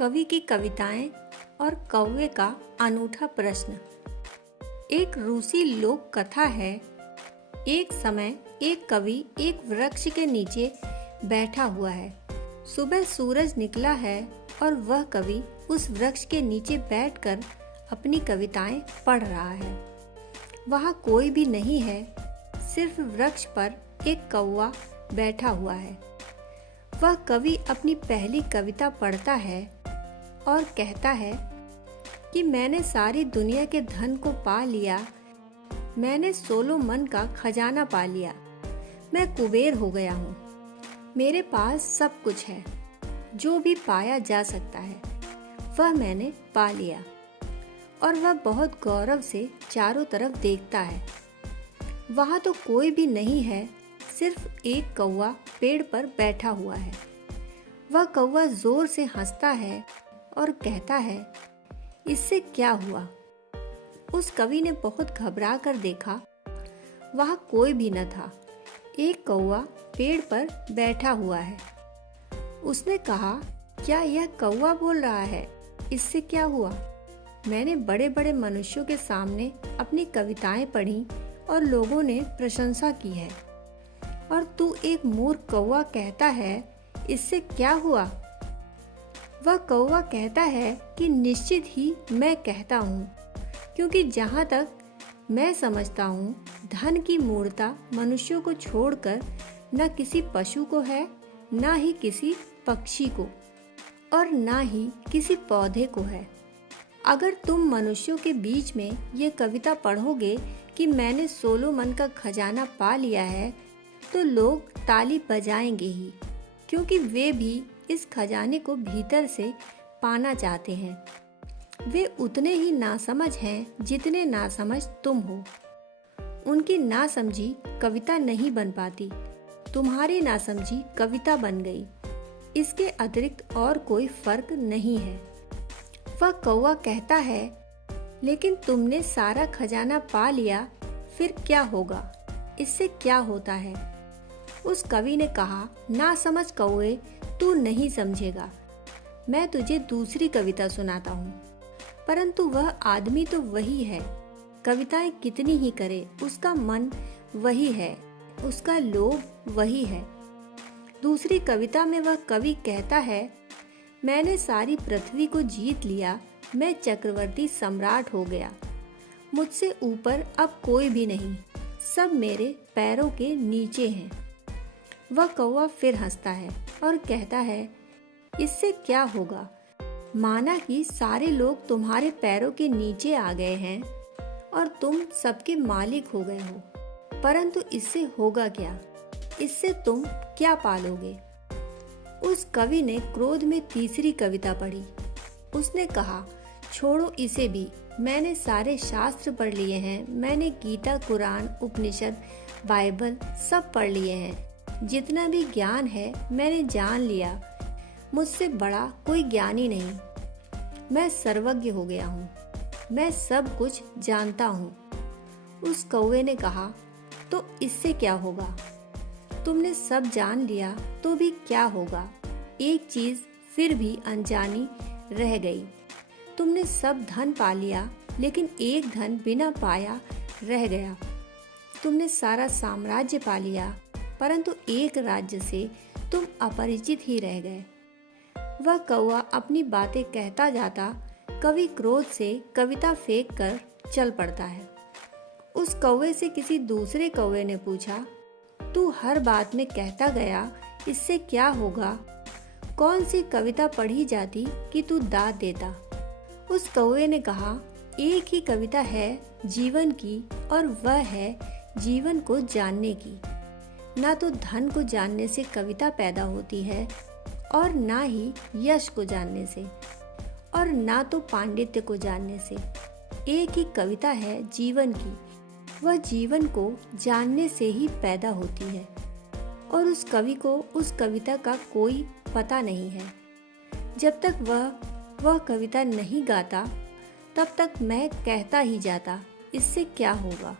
कवि की कविताएं और कौवे का अनूठा प्रश्न। एक रूसी लोक कथा है। एक समय एक कवि एक वृक्ष के नीचे बैठा हुआ है। सुबह सूरज निकला है और वह कवि उस वृक्ष के नीचे बैठकर अपनी कविताएं पढ़ रहा है। वहाँ कोई भी नहीं है, सिर्फ वृक्ष पर एक कौवा बैठा हुआ है। वह कवि अपनी पहली कविता पढ़ता है और कहता है कि मैंने सारी दुनिया के धन को पा लिया, मैंने सोलोमन का खजाना पा लिया, मैं कुबेर हो गया हूँ, मेरे पास सब कुछ है, जो भी पाया जा सकता है वह मैंने पा लिया। और वह बहुत गौरव से चारों तरफ देखता है। वहाँ तो कोई भी नहीं है, सिर्फ एक कौवा पेड़ पर बैठा हुआ है। वह कौवा जोर से हंसता है और कहता है, इससे क्या हुआ? उस कवि ने बहुत घबरा कर देखा, वहाँ कोई भी न था। एक कौवा पेड़ पर बैठा हुआ है। उसने कहा, क्या यह कौवा बोल रहा है? इससे क्या हुआ? मैंने बड़े बड़े मनुष्यों के सामने अपनी कविताएं पढ़ी और लोगों ने प्रशंसा की है, और तू एक मूर्ख कौवा कहता है इससे क्या हुआ? वह कौवा कहता है कि निश्चित ही मैं कहता हूँ, क्योंकि जहाँ तक मैं समझता हूँ धन की मूर्ता मनुष्यों को छोड़कर न किसी पशु को है, न ही किसी पक्षी को, और न ही किसी पौधे को है। अगर तुम मनुष्यों के बीच में ये कविता पढ़ोगे कि मैंने सोलोमन का खजाना पा लिया है, तो लोग ताली बजाएंगे ही, क्योंकि वे भी इस खजाने को भीतर से पाना चाहते हैं। वे उतने ही नासमझ हैं जितने नासमझ तुम हो। उनकी नासमझी कविता नहीं बन पाती, तुम्हारी नासमझी कविता बन गई। इसके अतिरिक्त और कोई फर्क नहीं है। वह कौवा कहता है, लेकिन तुमने सारा खजाना पा लिया, फिर क्या होगा? इससे क्या होता है? उस कवि ने कहा, ना समझ कौवे, तू नहीं समझेगा। मैं तुझे दूसरी कविता सुनाता हूँ। परंतु वह आदमी तो वही है, कविताएं कितनी ही करे उसका मन वही है, उसका लोभ वही है। दूसरी कविता में वह कवि कहता है, मैंने सारी पृथ्वी को जीत लिया, मैं चक्रवर्ती सम्राट हो गया, मुझसे ऊपर अब कोई भी नहीं, सब मेरे पैरों के नीचे हैं। वह कौवा फिर हंसता है और कहता है, इससे क्या होगा? माना कि सारे लोग तुम्हारे पैरों के नीचे आ गए हैं और तुम सबके मालिक हो गए हो, परंतु इससे होगा क्या? इससे तुम क्या पालोगे? उस कवि ने क्रोध में तीसरी कविता पढ़ी। उसने कहा, छोड़ो इसे भी, मैंने सारे शास्त्र पढ़ लिए हैं, मैंने गीता, कुरान, उपनिषद, बाइबल सब पढ़ लिए हैं। जितना भी ज्ञान है मैंने जान लिया, मुझसे बड़ा कोई ज्ञानी नहीं। मैं सर्वज्ञ हो गया हूँ, मैं सब कुछ जानता हूँ। उस कौवे ने कहा, तो इससे क्या होगा? तुमने सब जान लिया तो भी क्या होगा? एक चीज फिर भी अनजानी रह गई। तुमने सब धन पा लिया, लेकिन एक धन बिना पाया रह गया। तुमने सारा साम्राज्य पा लिया, परंतु एक राज्य से तुम अपरिचित ही रह गए। वह कौवा अपनी बातें कहता जाता, कवि क्रोध से कविता फेंक कर चल पड़ता है। उस कौवे से किसी दूसरे कौवे ने पूछा, तू हर बात में कहता गया, इससे क्या होगा? कौन सी कविता पढ़ी जाती कि तू दाद देता? उस कौवे ने कहा, एक ही कविता है जीवन की, और वह है जीवन को जानने की। ना तो धन को जानने से कविता पैदा होती है, और ना ही यश को जानने से, और ना तो पांडित्य को जानने से। एक ही कविता है जीवन की, वह जीवन को जानने से ही पैदा होती है, और उस कवि को उस कविता का कोई पता नहीं है। जब तक वह कविता नहीं गाता, तब तक मैं कहता ही जाता, इससे क्या होगा?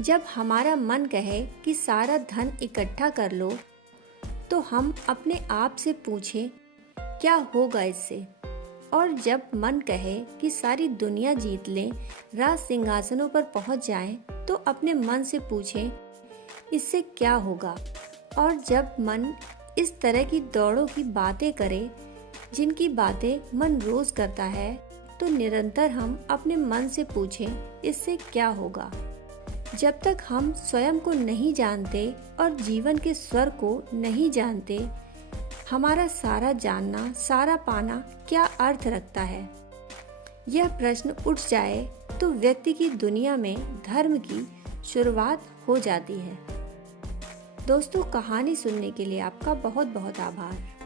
जब हमारा मन कहे कि सारा धन इकट्ठा कर लो, तो हम अपने आप से पूछें, क्या होगा इससे? और जब मन कहे कि सारी दुनिया जीत लें, राज सिंहासनों पर पहुंच जाएं, तो अपने मन से पूछें इससे क्या होगा। और जब मन इस तरह की दौड़ों की बातें करे जिनकी बातें मन रोज करता है, तो निरंतर हम अपने मन से पूछें इससे क्या होगा। जब तक हम स्वयं को नहीं जानते और जीवन के स्वर को नहीं जानते, हमारा सारा जानना, सारा पाना क्या अर्थ रखता है। यह प्रश्न उठ जाए तो व्यक्ति की दुनिया में धर्म की शुरुआत हो जाती है। दोस्तों, कहानी सुनने के लिए आपका बहुत बहुत आभार।